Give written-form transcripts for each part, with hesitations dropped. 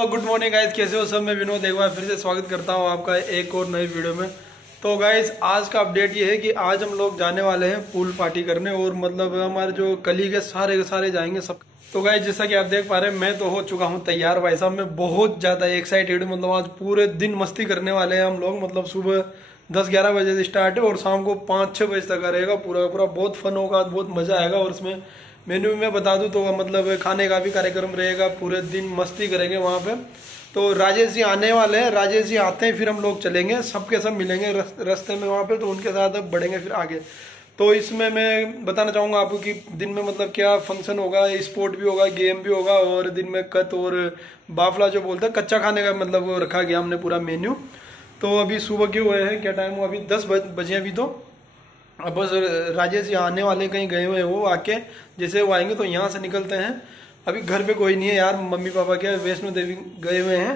Good morning guys, कैसे हो सब। मैं विनोद एक बार फिर से स्वागत करता हूँ आपका एक और नई वीडियो में। तो गाइज आज का अपडेट ये है कि आज हम लोग जाने वाले हैं पूल पार्टी करने, और मतलब हमारे जो कलीग है सारे के सारे जाएंगे सब। तो गाइज जैसा कि आप देख पा रहे हैं, मैं तो हो चुका हूँ तैयार। भाई साहब मैं बहुत ज्यादा एक्साइटेड हूँ। मतलब आज पूरे दिन मस्ती करने वाले हैं हम लोग। मतलब सुबह 10-11 बजे से स्टार्ट है और शाम को 5-6 बजे तक रहेगा पूरा पूरा। बहुत फन होगा, बहुत मजा आएगा। और उसमें मेन्यू में बता दूं तो मतलब खाने का भी कार्यक्रम रहेगा, पूरे दिन मस्ती करेंगे वहाँ पे। तो राजेश जी आने वाले हैं, राजेश जी आते हैं फिर हम लोग चलेंगे, सबके सब मिलेंगे रास्ते में वहाँ पे। तो उनके साथ अब बढ़ेंगे फिर आगे। तो इसमें मैं बताना चाहूँगा आपको कि दिन में मतलब क्या फंक्शन होगा, स्पोर्ट भी होगा, गेम भी होगा, और दिन में कत और बाफला जो बोलते हैं कच्चा खाने का मतलब वो रखा गया हमने पूरा मेन्यू। तो अभी सुबह के हुए हैं, क्या टाइम हुआ अभी 10 बजे अभी। तो अब बस राजेश यहाँ आने वाले कहीं गए हुए हैं, वो आके जैसे वो आएंगे तो यहाँ से निकलते हैं। अभी घर पे कोई नहीं है यार, मम्मी पापा क्या वैष्णो देवी गए हुए हैं।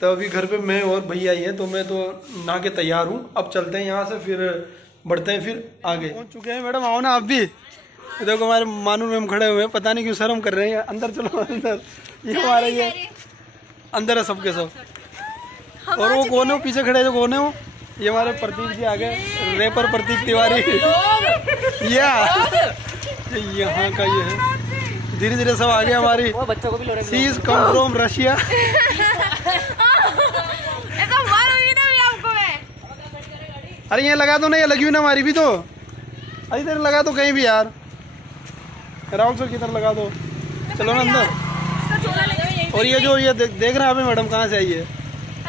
तो अभी घर पे मैं और भैया ही है, तो मैं तो नहा के तैयार हूँ। अब चलते हैं यहाँ से, फिर बढ़ते हैं फिर आगे। पहुँच चुके हैं। मैडम आओ ना आप भी। देखो हमारे मानू मैम खड़े हुए हैं, पता नहीं क्यों शर्म कर रहे हैं। अंदर चलो अंदर, ये हमारे ये अंदर है सबके सब। और वो कौन है वो पीछे खड़े जो कौन है वो? ये हमारे प्रतीक जी आ गए, रैपर प्रतीक तिवारी। यहाँ का ये है, धीरे धीरे सब आ गए हमारी। बच्चों को भी सी इज कम फ्रॉम रशिया। अरे ये लगा दो ना, ये लगी हुई ना हमारी भी। तो अरे इधर लगा दो कहीं भी यार, राहुल सर की तरफ लगा दो। चलो ना अंदर। और ये जो ये देख रहे हैं अभी मैडम कहाँ से आई है?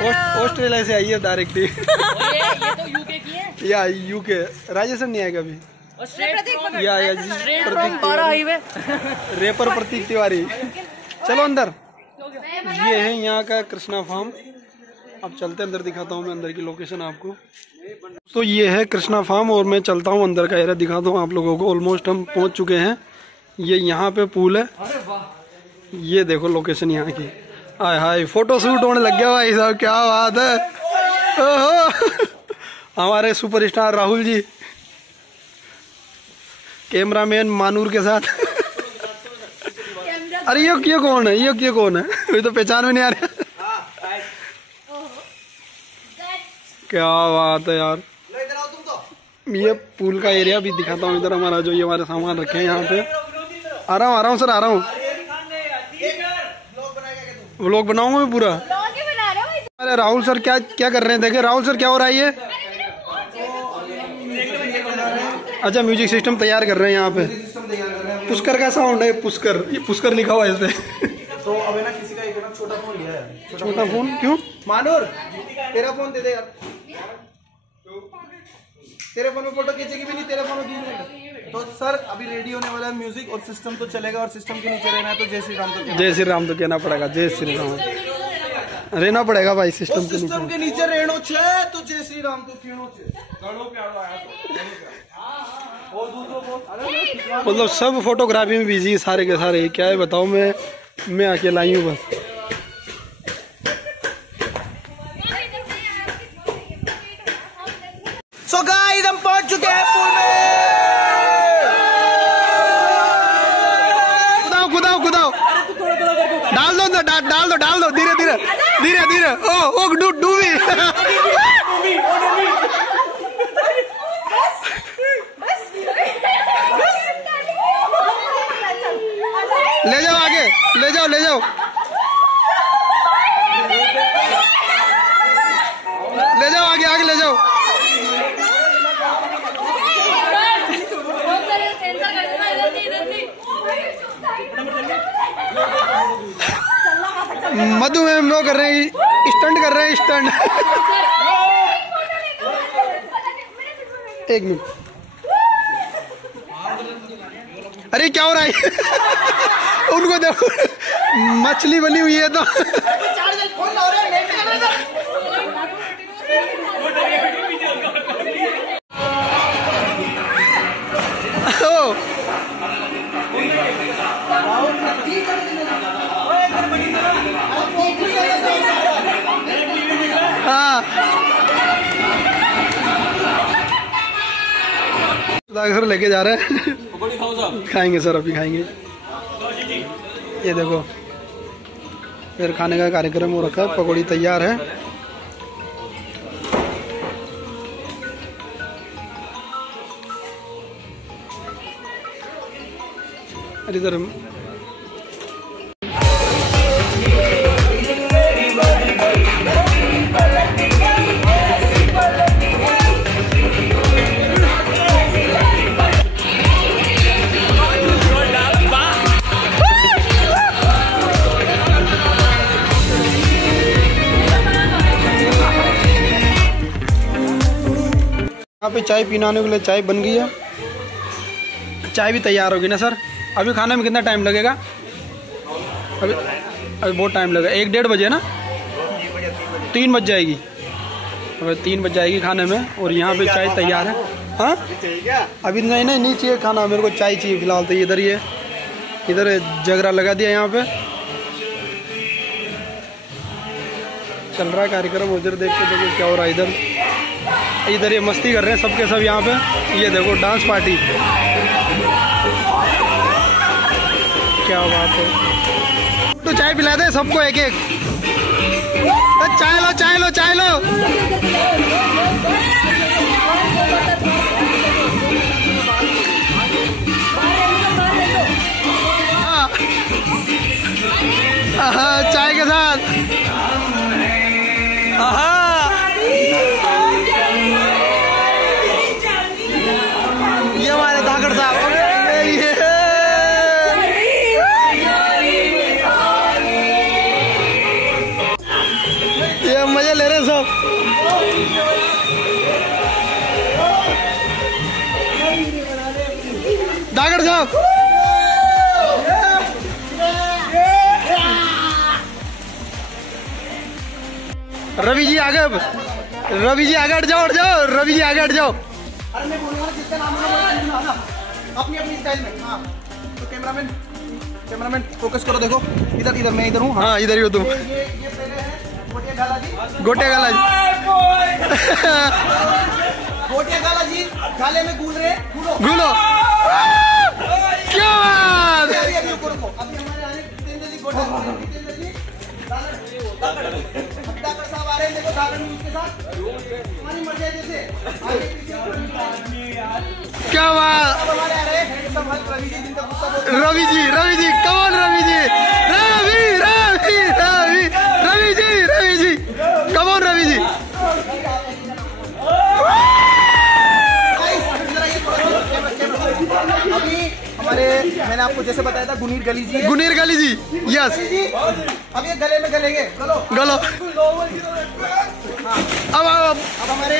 ऑस्ट्रेलिया से आई है डायरेक्टली। ये तो यूके की है या यूके। राजेश नहीं आएगा अभी। या रैपर प्रतीक तिवारी। चलो अंदर। ये है यहाँ का कृष्णा फार्म। अब चलते अंदर, दिखाता हूँ मैं अंदर की लोकेशन आपको। तो ये है कृष्णा फार्म और मैं चलता हूँ अंदर का एरिया दिखाता हूँ आप लोगों को। ऑलमोस्ट हम पहुँच चुके हैं। ये यहाँ पे पूल है, ये देखो लोकेशन यहाँ की। हाय हाय फोटो शूट होने लग गया भाई साहब, क्या बात है। ओहो हमारे सुपरस्टार राहुल जी, कैमरामैन मानूर के साथ। अरे ये कौन है? ये कौन है? ये तो पहचान में नहीं आ रहा। क्या बात है यार। ये पूल का एरिया भी दिखाता हूँ इधर हमारा, जो ये हमारे सामान रखे हैं यहाँ पे। आ रहा हूँ सर, आ रहा हूँ। व्लॉग बनाऊंगा मैं पूरा। अरे राहुल सर क्या क्या कर रहे हैं? देखे राहुल सर क्या हो रहा है ये? अच्छा म्यूजिक सिस्टम तैयार कर रहे हैं यहाँ पे। पुष्कर का साउंड है, पुष्कर। ये पुष्कर लिखा हुआ है इस पे। तो अब है ना किसी का एक छोटा फोन लिया है। छोटा फोन क्यों? मानूर तेरा फोन दे दे यार। तेरे फोन में फोटो खींचेगी भी नहीं, तेरा फोन में। तो सर अभी रेडी होने वाला है म्यूजिक, और सिस्टम तो चलेगा, और सिस्टम के नीचे रहना है तो जय श्री राम तो कहना पड़ेगा। जय श्री राम रहना पड़ेगा भाई सिस्टम के नीचे। सिस्टम के नीचे रहना छे तो जय श्री राम तो कहनो छे। मतलब सब फोटोग्राफी में बिजी सारे के सारे। क्या है बताओ, मैं अकेला ही हूँ बस। सो गाइस हम पहुंच चुके हैं पूल में। कुदाओ डाल दो धीरे। ओ डूबी। ले जाओ आगे, ले जाओ ले जाओ आगे ले जाओ। मधु में वो कर रहे हैं, स्टंट कर रहे हैं, स्टंट। एक मिनट। अरे क्या हो रहा है? उनको देखो, मछली बनी हुई है। तो हाँ घर लेके जा रहे हैं। खाएंगे सर, अभी खाएंगे। ये देखो फिर खाने का कार्यक्रम हो रखा है, पकौड़ी तैयार है। इधर यहाँ पे चाय पीने के लिए चाय बन गई है, चाय भी तैयार होगी ना सर। अभी खाने में कितना टाइम लगेगा? अभी बहुत टाइम लगेगा, 1-1:30 बजे ना, 3 बज जाएगी। अभी 3 बज जाएगी खाने में। और यहाँ पे चाय तैयार है। हाँ अभी नहीं चाहिए खाना, मेरे को चाय चाहिए फिलहाल। तो इधर ये इधर जगरा लगा दिया, यहाँ पे चल रहा है कार्यक्रम। उधर देखो क्या हो रहा है। इधर ये मस्ती कर रहे हैं सबके सब यहाँ पे। ये देखो डांस पार्टी, क्या बात है। तो चाय पिला दे सबको एक एक। चाय लो चाय लो चाय लो। चाय के साथ ये हमारे धाकड़ साहब ये मजे ले रहे हैं सब। धाकड़ साहब रवि जी आगे, रवि जी आगे हट जाओ, हट जाओ रवि जी आगे हट जाओ। अरे मैं बोलूंगा जिसका नाम होगा अपनी अपनी स्टाइल में। हाँ तो कैमरामैन फोकस करो, देखो इधर इधर मैं इधर हूँ। हाँ इधर ही हो तुम। ये पहले है गोटिया गाला जी। गोटिया गाला जी गोटिया गाला जी गाले में गूल रहे, घूलो। क्या बात। अभी रुको अभी हमारे आने जितेंद्र जी गोटिया धाकड़ साहब आ रहे हैं। देखो धाकड़ न्यूज़ के साथ तुम्हारी मर्जी है, जैसे आगे पीछे। क्या बात। हमारे आ रहे हैं रवि जी, जिनका गुस्सा रवि जी कौन? रवि जी रवि जी कौन? रवि जी अभी हमारे मैंने आपको जैसे बताया था गुनीर गली जी, यस। अब ये गले में गलेंगे, गलो। अब हमारे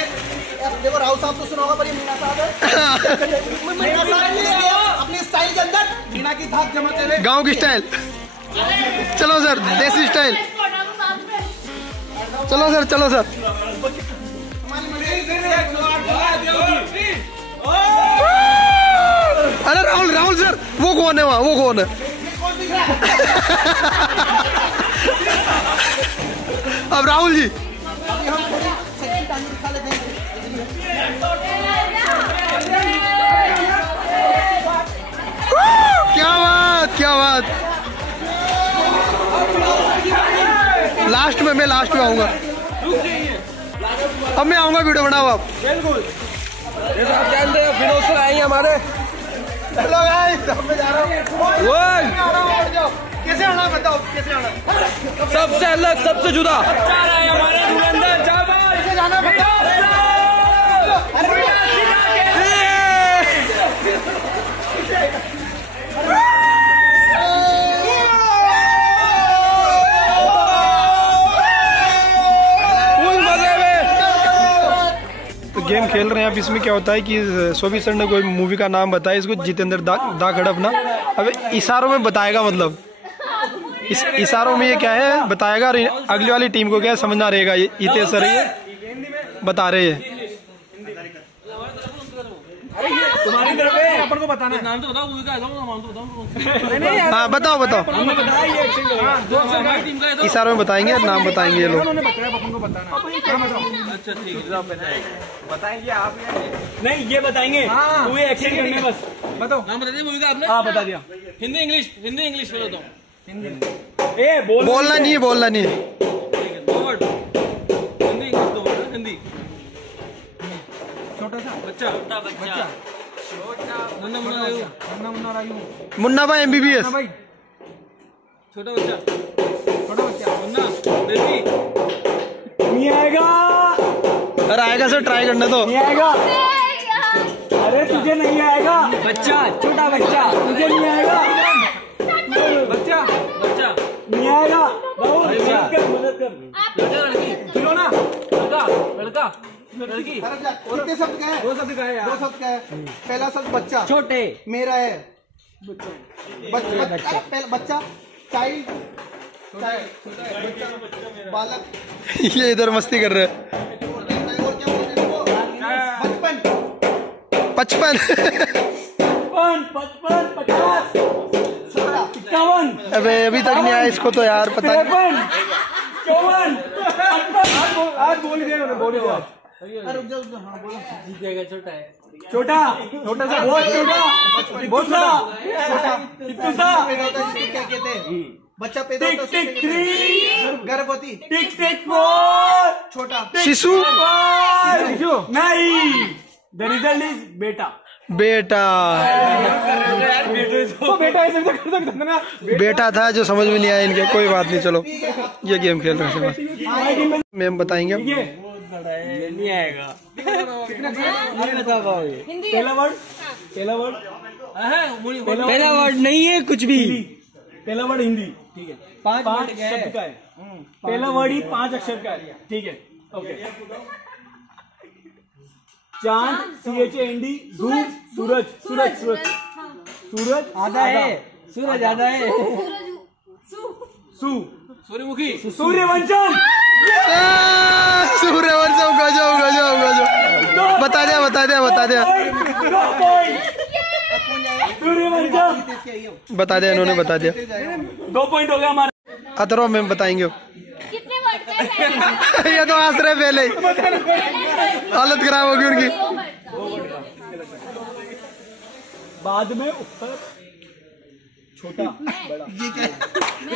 देखो राव साहब तो सुना होगा, पर ये मीना साहब है। मीना साहब अपनी स्टाइल के अंदर मीना की धाक जमाते हुए, गांव की स्टाइल। चलो सर देसी स्टाइल। चलो सर अरे राहुल सर वो कौन है वहाँ? वो कौन है? अब राहुल जी क्या बात। लास्ट में आऊंगा। अब मैं आऊंगा, वीडियो बनाओ आप। बिल्कुल जैसे आप जानते हैं विनोद सर आएंगे हमारे। हेलो गाइस, मैं जा रहा हूँ। कैसे आना बताओ, कैसे आना? सबसे अलग, सबसे जुदा कैसे जाना बताओ। गेम खेल रहे हैं। अब इसमें क्या होता है कि सोफी सर ने कोई मूवी का नाम बताया, इसको जितेंद्र दा खड़ा अपना। अब इशारों में बताएगा, मतलब इस इशारों में ये क्या है बताएगा। अगली वाली टीम को क्या है समझना रहेगा। इतने सर ये बता रहे हैं। तुम्हारी तरफ है, अपन को बताना है। नाम तो बताओ, मूवी का नाम तो बताओ। हाँ बताओ हमने बताया ये एक्शन करो। इशारों में बताएंगे, नाम बताएंगे ये लोग। उन्होंने बताया, अपन को बताना। अच्छा ठीक है, बताएंगे आप? नहीं ये बताएंगे, वो ये एक्शन करने बस। बताओ नाम बता दिया मूवी का आपने? हाँ बता दिया। हिंदी इंग्लिश बोलो तो। हिंदी बोलना नहीं है, बोलना नहीं है। हिंदी। छोटा सा बच्चा, मुन्ना भाई MBBS। छोटा बच्चा, मुन्ना बेबी। नहीं आएगा। अरे आएगा सर, ट्राई करने दो। नहीं आएगा। अरे तुझे नहीं आएगा। बच्चा, छोटा बच्चा, तुझे नहीं आएगा। बच्चा नहीं आएगा। मदद कर। लड़की खिलौना, लड़का लड़की। कितने शब्द का है? 2 शब्द का है यार। 2 शब्द का है। पहला शब्द बच्चा, छोटे। मेरा है बच्चा, चाइल्ड, बालक। ये इधर मस्ती कर रहे हैं। और क्या बोलते हैं वो? बचपन, 55। 55, 50, 51। अबे अभी तक नहीं आया इसको तो यार, पता नहीं। 54, आज बोल गए उन्होंने, बोल गए। रुक जाओ, हाँ बोलो। जीत जाएगा। छोटा है, छोटा सा, बहुत छोटा, बहुत सा, कितना सा। क्या कहते हैं? बच्चा पैदा होता है, टिक 3, गर्भवती, टिक 4, छोटा शिशु। नहीं, द रिजल्ट इज बेटा। बेटा बेटा था जो समझ में नहीं आया इनके। कोई बात नहीं, चलो ये गेम खेल रहे हैं। मैम बताएंगे। नहीं आएगा। नहीं बता पाओगे। पहला वर्ड नहीं है कुछ भी। पहला वर्ड हिंदी, ठीक है। 5 शब्द का है। पहला वर्ड ही 5 अक्षर का है, ठीक है। ओके। चांद, CHAND, धूप, सूरज, सूरज आधा है, सूरज आधा है। सूर्यमुखी, सूर्यवंशम। सूर्यवंशम, गजब गजब गजब। बता दिया। सूर्यवंशम बता दिया इन्होंने, बता दिया। 2 पॉइंट हो गया हमारा। अतरो मैम बताएंगे। कितने वर्ड का है? ये तो हंस रहे पहले ही, हालत खराब होगी उनकी। बाद में ऊपर छोटा बड़ा।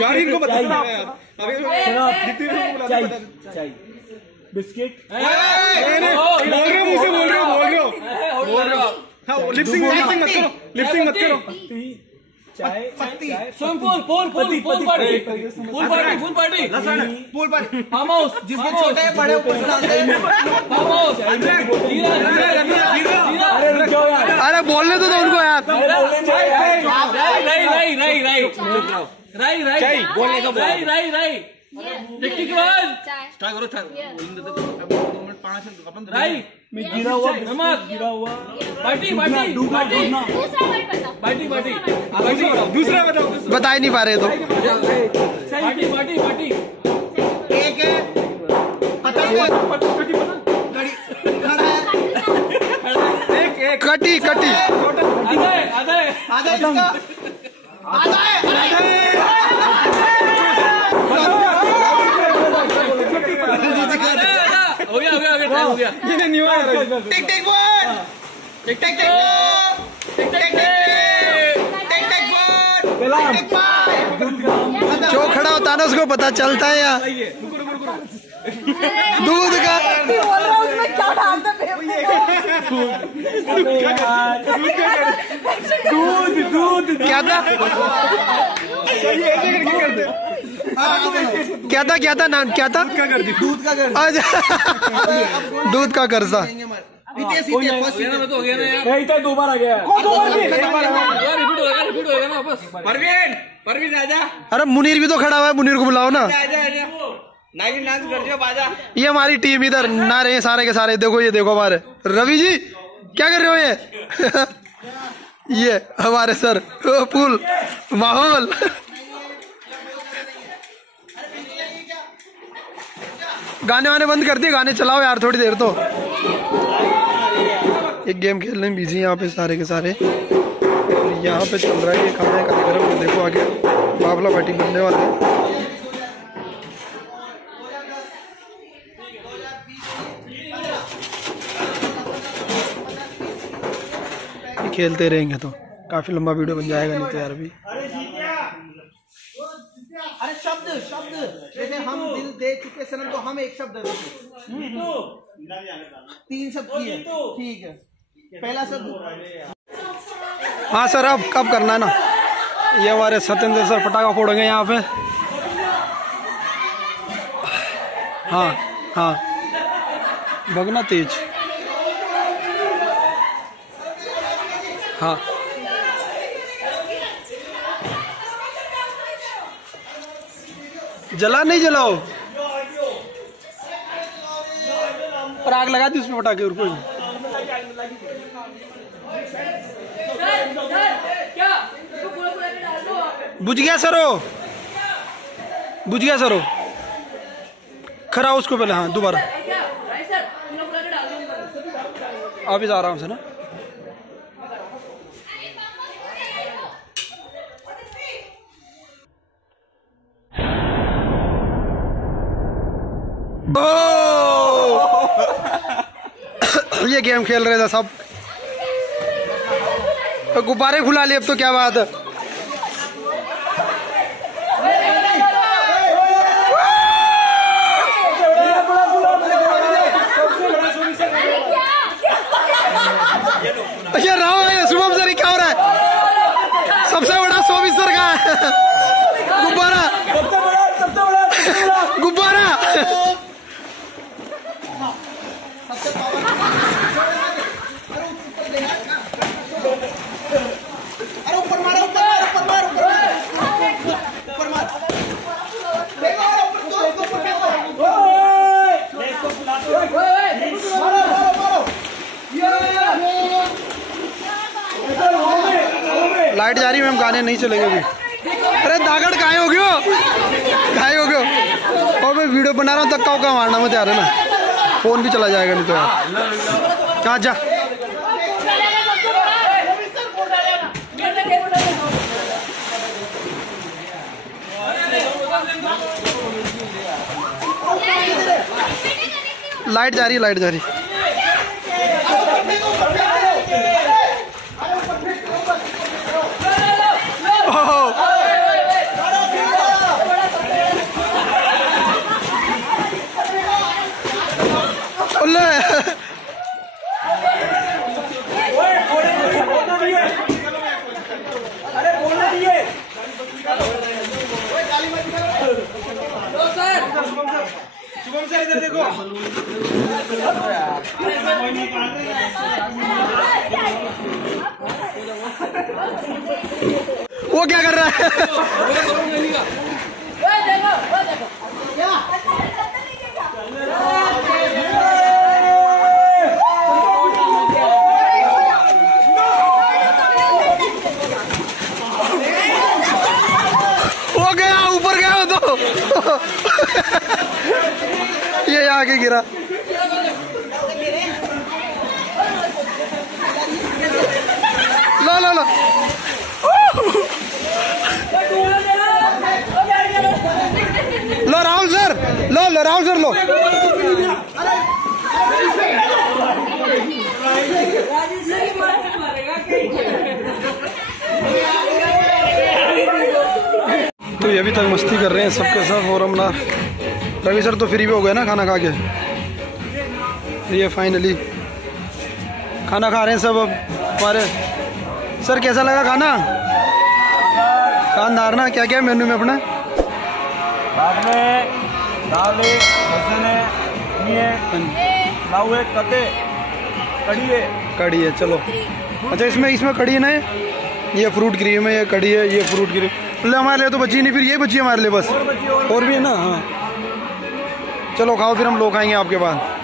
यार इनको बता दो यार। चाय, बिस्किट। बोल रहे हो। लिपसिंग मत करो। चाय, पूल पार्टी, फार्म हाउस, जिसके छोटे हैं बड़े ऊपर डालते हैं। Farm house. अरे रुक जाओ यार, अरे बोलने तो दो उनको यार। राई बोलने का राई टेक्निकल राई में गिरा हुआ नमक, गिरा हुआ बाटी दूसरा बताओ। बता ही नहीं पा रहे तो। बाटी एक है पतंग, कटी आधा जिसका आधा है। हो गया। टिक टिक वन, टिक टिक टू, टिक टिक वन, टिक फाइव। जो खड़ा होता है ना उसको पता चलता है यार। दूध का दूध क्या था? क्या था नाम क्या था? दूध का घर। दूध का कर्जा। दोबारा आ गया। परवीन आजा। अरे मुनीर भी तो खड़ा हुआ है, मुनीर को बुलाओ ना। डांस कर दियो बाजा। ये हमारी टीम इधर ना रहे सारे के सारे। देखो ये देखो हमारे रवि जी क्या कर रहे हो ये? ये हमारे सर फुल माहौल। गाने वाने बंद कर दिए, गाने चलाओ यार थोड़ी देर तो। एक गेम खेलने में बिजी यहाँ पे सारे के सारे। यहाँ पे चल रहा है ये खाने का कार्यक्रम। देखो आगे बाबला पार्टी बनने वाला है। खेलते रहेंगे तो काफी लंबा वीडियो बन जाएगा, नहीं तो यार अभी। जैसे हम दिल दे चुके सनम तो हम एक शब्द देते, 3 शब्द की है, ठीक है। पहला शब्द। हाँ सर, अब कब करना है ना, ये हमारे सत्येंद्र सर पटाखा फोड़ेंगे यहाँ पे। हाँ हाँ, भगना तेज। हाँ जला नहीं जलाओ, और आग लगा दी उसमें पटाखे और कोई। बुझ गया सरो, बुझ गया सरो, खरा उसको पहले। हाँ दोबारा, आप इस आराम से ना। ये गेम खेल रहे थे सब, तो गुब्बारे खुला लिए, अब तो क्या बात है। ये राव है शुभम सर, क्या हो रहा है? सबसे बड़ा 100 सर का गुब्बारा, गुब्बारा। अरे ऊपर मारो, ऊपर मारो, ऊपर मारो, ऊपर मारो। लाइट जा रही है मैम, गाने नहीं चलेंगे अभी। अरे दागड़ गाय हो गयो, गाय हो गयो। और मैं वीडियो बना रहा हूँ, तब का मारना मत यार, है ना, फोन भी चला जाएगा नहीं तो यार। कहाँ जा, लाइट जा रही है, लाइट जा रही है। शुभम सर इधर देखो। वो क्या कर रहा है? वो गया, ऊपर गया वो तो। ये आगे गिरा। लो लो लो, लो राहुल सर, लो लो राहुल सर, लो। तो ये अभी तक मस्ती कर रहे हैं सबके सब। और हम ना रवि सर तो फ्री भी हो गए ना खाना खा के। ये फाइनली खाना खा रहे हैं सब अब हमारे। सर कैसा लगा खाना? शानदार ना। क्या क्या मेन्यू में अपना? बाद में दाल है, लहसुन है, लाऊ है, कड़ी है, कड़ी है। चलो अच्छा, इसमें कड़ी है ना, ये फ्रूट क्रीम है, ये कड़ी है, ये फ्रूट क्रीम। मतलब हमारे लिए तो बची नहीं, फिर ये बची हमारे लिए बस। और भी है ना। हाँ चलो खाओ, फिर हम लोग खाएंगे आपके बाद।